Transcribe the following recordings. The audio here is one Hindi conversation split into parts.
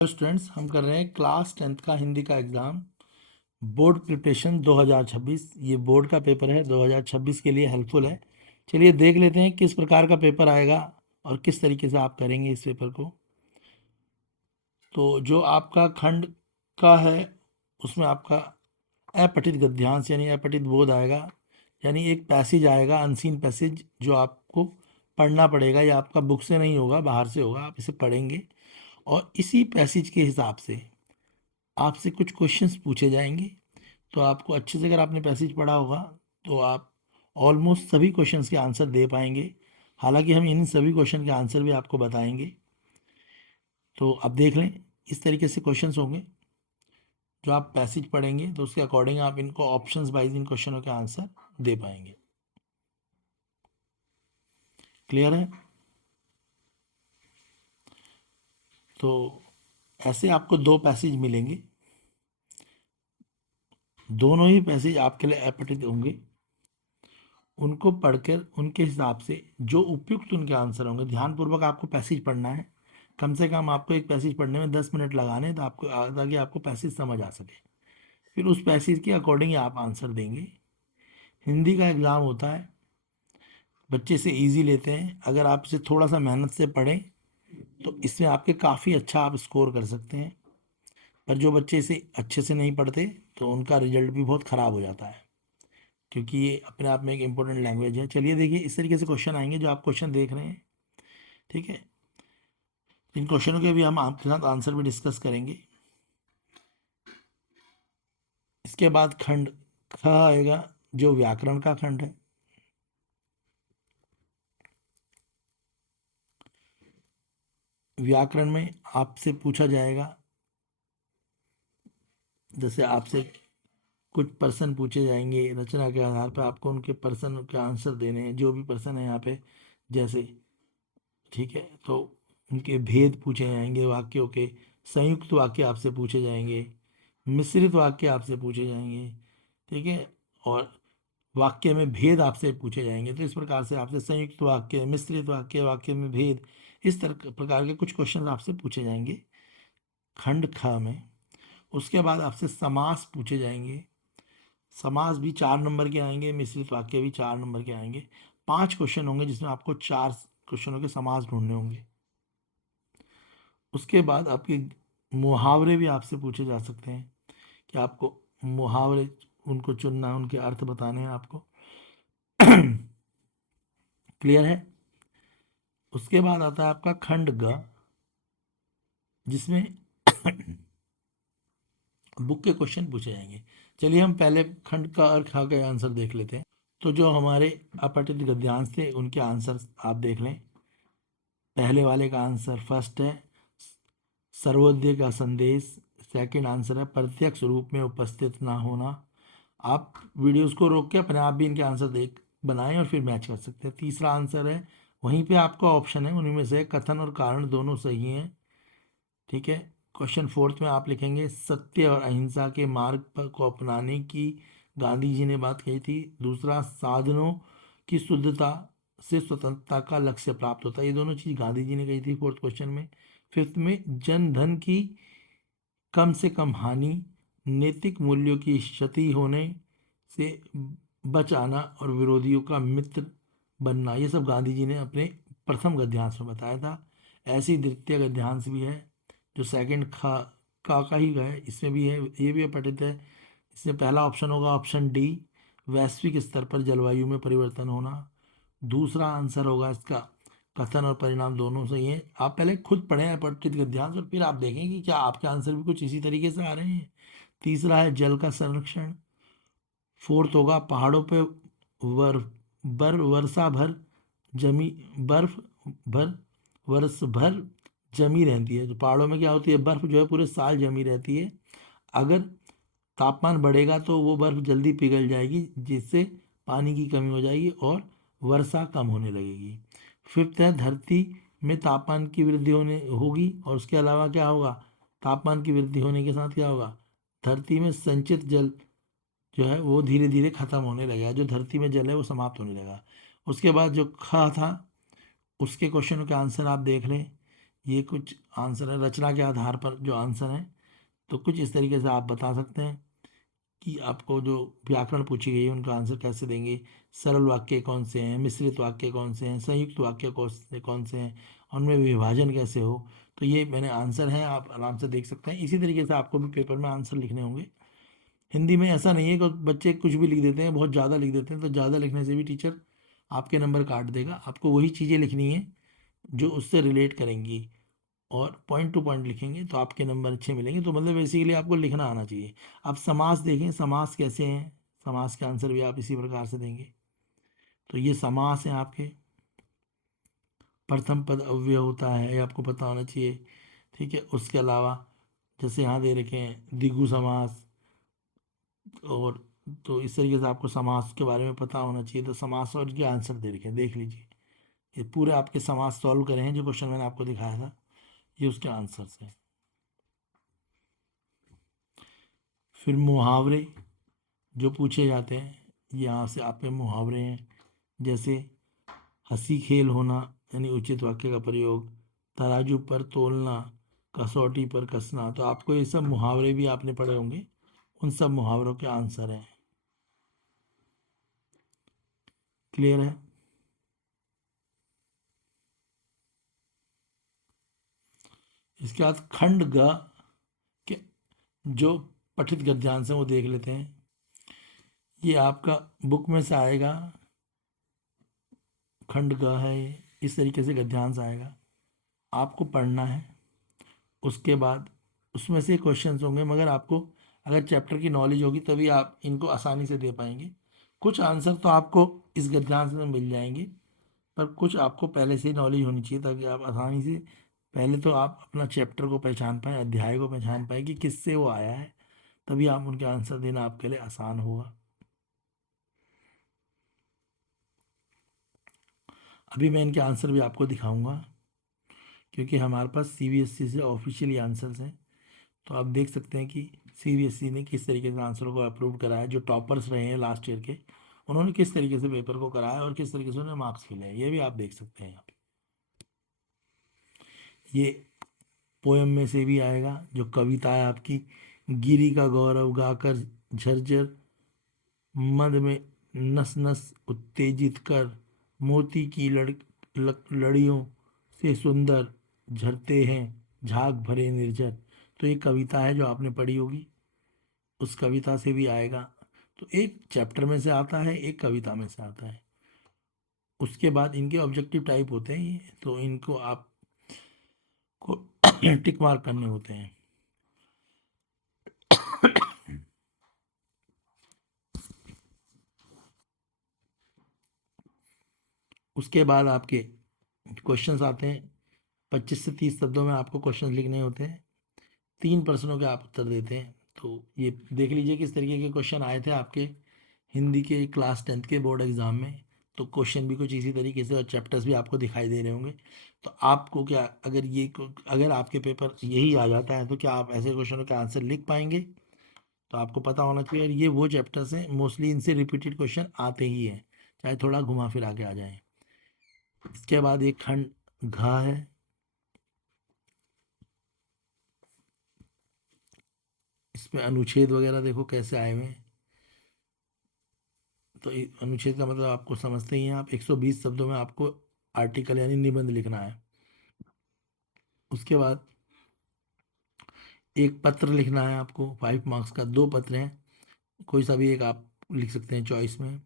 स्टूडेंट्स, हम कर रहे हैं क्लास 10th का हिंदी का एग्ज़ाम बोर्ड प्रिपरेशन 2026। ये बोर्ड का पेपर है, 2026 के लिए हेल्पफुल है। चलिए देख लेते हैं किस प्रकार का पेपर आएगा और किस तरीके से आप करेंगे इस पेपर को। तो जो आपका खंड का है उसमें आपका अपठित गद्यांश यानी अपठित बोध आएगा, यानी एक पैसेज आएगा, अनसीन पैसेज, जो आपको पढ़ना पड़ेगा। या आपका बुक से नहीं होगा, बाहर से होगा, आप इसे पढ़ेंगे और इसी पैसेज के हिसाब से आपसे कुछ क्वेश्चंस पूछे जाएंगे। तो आपको अच्छे से, अगर आपने पैसेज पढ़ा होगा तो आप ऑलमोस्ट सभी क्वेश्चंस के आंसर दे पाएंगे। हालांकि हम इन सभी क्वेश्चन के आंसर भी आपको बताएंगे। तो अब देख लें, इस तरीके से क्वेश्चंस होंगे। जो आप पैसेज पढ़ेंगे तो उसके अकॉर्डिंग आप इनको ऑप्शंस वाइज इन क्वेश्चनों के आंसर दे पाएंगे। क्लियर है? तो ऐसे आपको दो पैसेज मिलेंगे, दोनों ही पैसेज आपके लिए अपठित होंगे। उनको पढ़कर उनके हिसाब से जो उपयुक्त उनके आंसर होंगे, ध्यानपूर्वक आपको पैसेज पढ़ना है। कम से कम आपको एक पैसेज पढ़ने में 10 मिनट लगाने हैं, तो आपको, ताकि आपको पैसेज समझ आ सके। फिर उस पैसेज के अकॉर्डिंग आप आंसर देंगे। हिंदी का एग्ज़ाम होता है, बच्चे से इजी लेते हैं। अगर आप इसे थोड़ा सा मेहनत से पढ़ें तो इसमें आपके काफ़ी अच्छा आप स्कोर कर सकते हैं। पर जो बच्चे इसे अच्छे से नहीं पढ़ते तो उनका रिजल्ट भी बहुत ख़राब हो जाता है, क्योंकि ये अपने आप में एक इम्पोर्टेंट लैंग्वेज है। चलिए देखिए, इस तरीके से क्वेश्चन आएंगे जो आप क्वेश्चन देख रहे हैं। ठीक है, इन क्वेश्चनों के भी हम आपके साथ आंसर भी डिस्कस करेंगे। इसके बाद खंड ख आएगा, जो व्याकरण का खंड है। व्याकरण में आपसे पूछा जाएगा, जैसे आपसे कुछ प्रश्न पूछे जाएंगे, रचना के आधार पर आपको उनके प्रश्न के आंसर देने हैं, जो भी प्रश्न है यहाँ पे। जैसे, ठीक है, तो उनके भेद पूछे जाएंगे वाक्यों के। संयुक्त वाक्य आपसे पूछे जाएंगे, मिश्रित वाक्य आपसे पूछे जाएंगे। ठीक है, और वाक्य में भेद आपसे पूछे जाएंगे। तो इस प्रकार से आपसे संयुक्त वाक्य, मिश्रित वाक्य, वाक्य में भेद, इस तरह प्रकार के कुछ क्वेश्चन आपसे पूछे जाएंगे खंड ख में। उसके बाद आपसे समास पूछे जाएंगे। समास भी 4 नंबर के आएंगे, मिश्रित वाक्य भी 4 नंबर के आएंगे। 5 क्वेश्चन होंगे जिसमें आपको 4 क्वेश्चनों के समास ढूंढने होंगे। उसके बाद आपके मुहावरे भी आपसे पूछे जा सकते हैं, कि आपको मुहावरे उनको चुनना है, उनके अर्थ बताने हैं आपको। क्लियर है? उसके बाद आता है आपका खंड ग, जिसमें बुक के क्वेश्चन पूछे जाएंगे। चलिए हम पहले खंड का और खा के आंसर देख लेते हैं। तो जो हमारे अपठित गद्यांश थे उनके आंसर आप देख लें। पहले वाले का आंसर फर्स्ट है, सर्वोदय का संदेश। सेकंड आंसर है, प्रत्यक्ष रूप में उपस्थित ना होना। आप वीडियोस को रोक के अपने आप भी इनके आंसर देख बनाएं और फिर मैच कर सकते हैं। तीसरा आंसर है, वहीं पे आपका ऑप्शन है, उन्हीं में से कथन और कारण दोनों सही हैं। ठीक है। क्वेश्चन फोर्थ में आप लिखेंगे, सत्य और अहिंसा के मार्ग पर को अपनाने की गांधी जी ने बात कही थी। दूसरा, साधनों की शुद्धता से स्वतंत्रता का लक्ष्य प्राप्त होता है। ये दोनों चीज़ गांधी जी ने कही थी फोर्थ क्वेश्चन में। फिफ्थ में, जन धन की कम से कम हानि, नैतिक मूल्यों की क्षति होने से बच आना और विरोधियों का मित्र बनना, ये सब गांधी जी ने अपने प्रथम गद्यांश में बताया था। ऐसी द्वितीय गद्यांश भी है, जो सेकंड का ही है, इसमें भी है, ये भी पठित है। इसमें पहला ऑप्शन होगा ऑप्शन डी, वैश्विक स्तर पर जलवायु में परिवर्तन होना। दूसरा आंसर होगा इसका, कथन और परिणाम दोनों सही हैं। आप पहले खुद पढ़ें अपठित गद्यांश और फिर आप देखें कि क्या आपके आंसर भी कुछ इसी तरीके से आ रहे हैं। तीसरा है जल का संरक्षण। फोर्थ होगा, पहाड़ों पे वर वर्षा भर जमी बर्फ भर वर्ष भर जमी रहती है। तो पहाड़ों में क्या होती है, बर्फ जो है पूरे साल जमी रहती है। अगर तापमान बढ़ेगा तो वो बर्फ जल्दी पिघल जाएगी, जिससे पानी की कमी हो जाएगी और वर्षा कम होने लगेगी। फिफ्थ है, धरती में तापमान की वृद्धि होने होगी, और उसके अलावा क्या होगा, तापमान की वृद्धि होने के साथ क्या होगा, धरती में संचित जल जो है वो धीरे धीरे खत्म होने लगेगा। जो धरती में जल है वो समाप्त होने लगेगा। उसके बाद जो खा था, उसके क्वेश्चन के आंसर आप देख लें। ये कुछ आंसर है रचना के आधार पर जो आंसर है। तो कुछ इस तरीके से आप बता सकते हैं कि आपको जो व्याकरण पूछी गई है उनका आंसर कैसे देंगे, सरल वाक्य कौन से हैं, मिश्रित वाक्य कौन से हैं, संयुक्त वाक्य कौन से हैं, और उनमें विभाजन कैसे हो। तो ये मैंने आंसर है, आप आराम से देख सकते हैं। इसी तरीके से आपको भी पेपर में आंसर लिखने होंगे। हिंदी में ऐसा नहीं है कि बच्चे कुछ भी लिख देते हैं, बहुत ज़्यादा लिख देते हैं, तो ज़्यादा लिखने से भी टीचर आपके नंबर काट देगा। आपको वही चीज़ें लिखनी है जो उससे रिलेट करेंगी, और पॉइंट टू पॉइंट लिखेंगे तो आपके नंबर अच्छे मिलेंगे। तो मतलब बेसिकली आपको लिखना आना चाहिए। आप समास देखें, समास कैसे हैं, समास के आंसर भी आप इसी प्रकार से देंगे। तो ये समास हैं आपके, प्रथम पद अव्यय होता है, ये आपको पता होना चाहिए। ठीक है, उसके अलावा जैसे यहाँ दे रखे हैं द्विगु समास, और तो इस तरीके से आपको समास के बारे में पता होना चाहिए। तो समास और इनके आंसर दे रखे हैं, देख लीजिए। ये पूरे आपके समास सॉल्व करे हैं, जो क्वेश्चन मैंने आपको दिखाया था, ये उसके आंसर्स हैं। फिर मुहावरे जो पूछे जाते हैं, यहाँ से आप पे मुहावरे हैं, जैसे हंसी खेल होना यानी उचित वाक्य का प्रयोग, तराजू पर तोलना, कसौटी पर कसना। तो आपको ये सब मुहावरे भी आपने पढ़े होंगे, उन सब मुहावरों के आंसर हैं। क्लियर है? इसके बाद खंड ग के जो पठित गद्यांश हैं वो देख लेते हैं। ये आपका बुक में से आएगा, खंड ग है ये, इस तरीके से गद्यांश आएगा, आपको पढ़ना है। उसके बाद उसमें से क्वेश्चंस होंगे, मगर आपको अगर चैप्टर की नॉलेज होगी तभी आप इनको आसानी से दे पाएंगे। कुछ आंसर तो आपको इस गद्यांश में मिल जाएंगे, पर कुछ आपको पहले से ही नॉलेज होनी चाहिए, ताकि आप आसानी से पहले तो आप अपना चैप्टर को पहचान पाएँ, अध्याय को पहचान पाएँ कि किससे वो आया है, तभी आप उनके आंसर देना आपके लिए आसान होगा। अभी मैं इनके आंसर भी आपको दिखाऊंगा, क्योंकि हमारे पास सीबीएसई से ऑफिशियली आंसर्स हैं। तो आप देख सकते हैं कि सीबीएसई ने किस तरीके से आंसरों को अप्रूव कराया, जो टॉपर्स रहे हैं लास्ट ईयर के, उन्होंने किस तरीके से पेपर को कराया और किस तरीके से उन्होंने मार्क्स मिले हैं, ये भी आप देख सकते हैं यहाँ पे। ये पोयम में से भी आएगा, जो कविता है आपकी, गिरी का गौरव गाकर झरझर मद में नस नस उत्तेजित कर, मोती की लड़ियों से सुंदर झरते हैं झाग भरे निर्झर। तो ये कविता है जो आपने पढ़ी होगी, उस कविता से भी आएगा। तो एक चैप्टर में से आता है, एक कविता में से आता है। उसके बाद इनके ऑब्जेक्टिव टाइप होते हैं ये, तो इनको आपको टिक मार्क करने होते हैं। उसके बाद आपके क्वेश्चंस आते हैं, 25 से 30 शब्दों में आपको क्वेश्चंस लिखने होते हैं, 3 प्रश्नों के आप उत्तर देते हैं। तो ये देख लीजिए किस तरीके के क्वेश्चन आए थे आपके हिंदी के क्लास 10th के बोर्ड एग्ज़ाम में। तो क्वेश्चन भी कुछ इसी तरीके से, और चैप्टर्स भी आपको दिखाई दे रहे होंगे। तो आपको क्या, अगर आपके पेपर यही आ जाता है, तो क्या आप ऐसे क्वेश्चनों के आंसर लिख पाएंगे? तो आपको पता होना चाहिए, और ये वो चैप्टर्स हैं मोस्टली इनसे रिपीटेड क्वेश्चन आते ही हैं, चाहे थोड़ा घुमा फिरा के आ जाए। इसके बाद एक खंड घा है, इसमें अनुच्छेद वगैरह देखो कैसे आए हुए हैं। तो अनुच्छेद का मतलब आपको समझते ही हैं आप, 120 शब्दों में आपको आर्टिकल यानी निबंध लिखना है। उसके बाद एक पत्र लिखना है आपको, 5 मार्क्स का, 2 पत्र हैं, कोई सा भी एक आप लिख सकते हैं चॉइस में।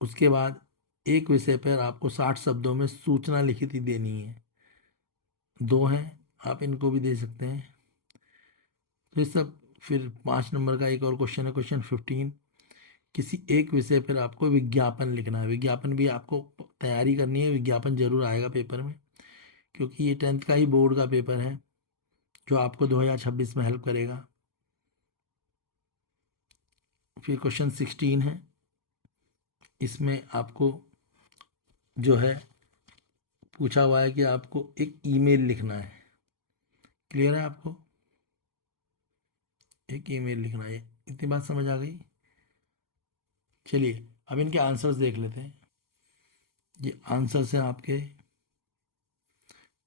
उसके बाद एक विषय पर आपको 60 शब्दों में सूचना लिखित ही देनी है, 2 हैं, आप इनको भी दे सकते हैं। तो ये सब। फिर 5 नंबर का एक और क्वेश्चन है, क्वेश्चन 15, किसी एक विषय पर आपको विज्ञापन लिखना है। विज्ञापन भी आपको तैयारी करनी है, विज्ञापन जरूर आएगा पेपर में, क्योंकि ये 10th का ही बोर्ड का पेपर है, जो आपको 2026 में हेल्प करेगा। फिर क्वेश्चन 16 है, इसमें आपको जो है पूछा हुआ है कि आपको एक ईमेल लिखना है। क्लियर है आपको? एक ईमेल लिखना है, इतनी बात समझ आ गई? चलिए अब इनके आंसर्स देख लेते हैं। ये आंसर्स हैं आपके,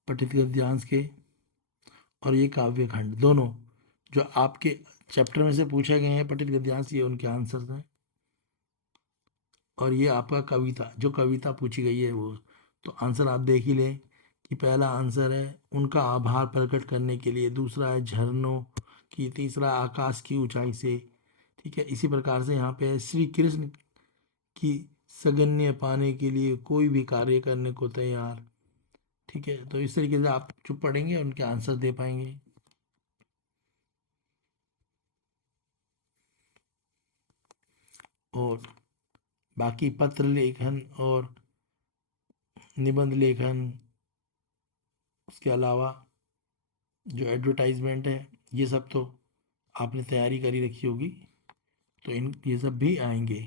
पठित गद्यांश के और ये काव्य खंड दोनों जो आपके चैप्टर में से पूछे गए हैं पठित गद्यांश, ये उनके आंसर्स हैं। और ये आपका कविता, जो कविता पूछी गई है वो, तो आंसर आप देख ही लें कि पहला आंसर है उनका आभार प्रकट करने के लिए, दूसरा है झरनों की, तीसरा आकाश की ऊंचाई से। ठीक है, इसी प्रकार से यहाँ पे श्री कृष्ण की सगन्य पाने के लिए कोई भी कार्य करने को तैयार। ठीक है, तो इस तरीके से आप जो पढ़ेंगे उनके आंसर दे पाएंगे। और बाकी पत्र लेखन और निबंध लेखन, उसके अलावा जो एडवर्टाइजमेंट है, ये सब तो आपने तैयारी करी रखी होगी, तो इन ये सब भी आएंगे।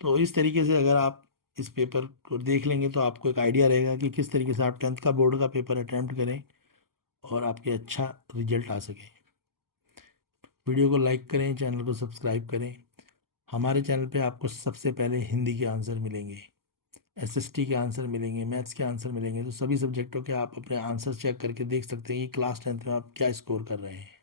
तो इस तरीके से अगर आप इस पेपर को देख लेंगे तो आपको एक आइडिया रहेगा कि किस तरीके से आप 10th का बोर्ड का पेपर अटैम्प्ट करें और आपके अच्छा रिजल्ट आ सके। वीडियो को लाइक करें, चैनल को सब्सक्राइब करें। हमारे चैनल पे आपको सबसे पहले हिंदी के आंसर मिलेंगे, एसएसटी के आंसर मिलेंगे, मैथ्स के आंसर मिलेंगे। तो सभी सब्जेक्टों के आप अपने आंसर चेक करके देख सकते हैं कि क्लास 10th में आप क्या स्कोर कर रहे हैं।